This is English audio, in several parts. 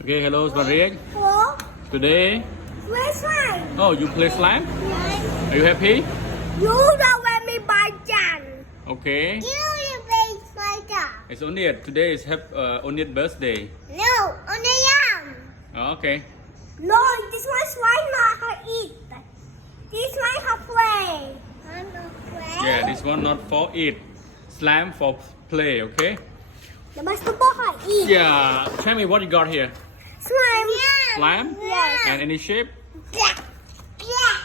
Okay, hello, Svanriek. Hello? Today, Where's slime? oh, you play slime? Yes. Are you happy? You don't let me buy Jan. Okay. You play spider. It's Oniet. Today is Oniet birthday. No, only yam. Oh, okay. No, this one slime not her eat. This one her play. I'm not play. Yeah, this one not for eat. Slime for play, okay? The basketball her eat. Yeah. Tell me what you got here. Slime. Yeah. Slime? Yes. And any shape? Yeah. Yeah.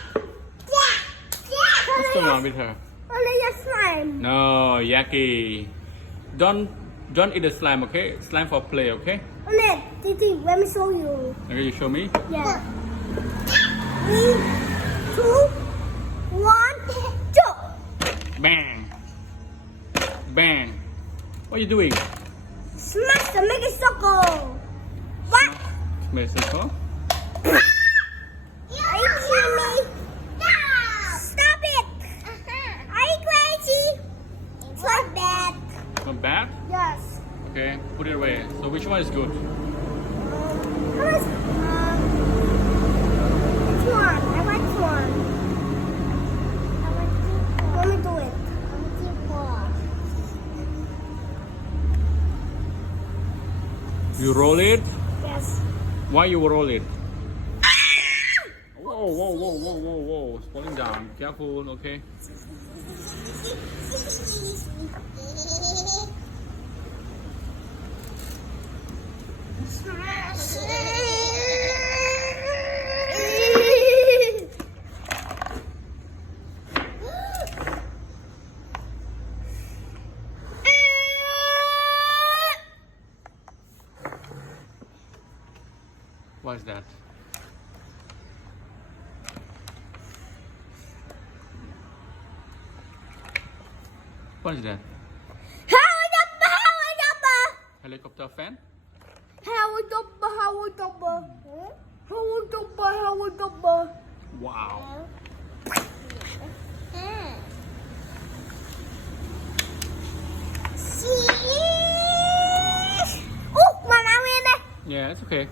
Yeah. What's going on with her? Only a slime. No, Yaki. Don't eat the slime, okay? Slime for play, okay? Only, Titi, let me show you. Okay, you show me. Yeah. 3, 2, 1, jump. Bang. Bang. What are you doing? Smash to make it circle. What? Mexico. Are you kidding me? Stop it. Are you crazy? It's not bad. Not bad? Yes. Okay, put it away. So which one is good? How much? Which one? I like this one. Let me do it. You roll it? Yes. Why you roll it? Whoa, whoa, whoa, whoa, whoa, whoa. It's falling down. Careful, okay? What is that? What is that? Helicopter fan? Wow. Oh, my mom in there. Yeah, it's okay.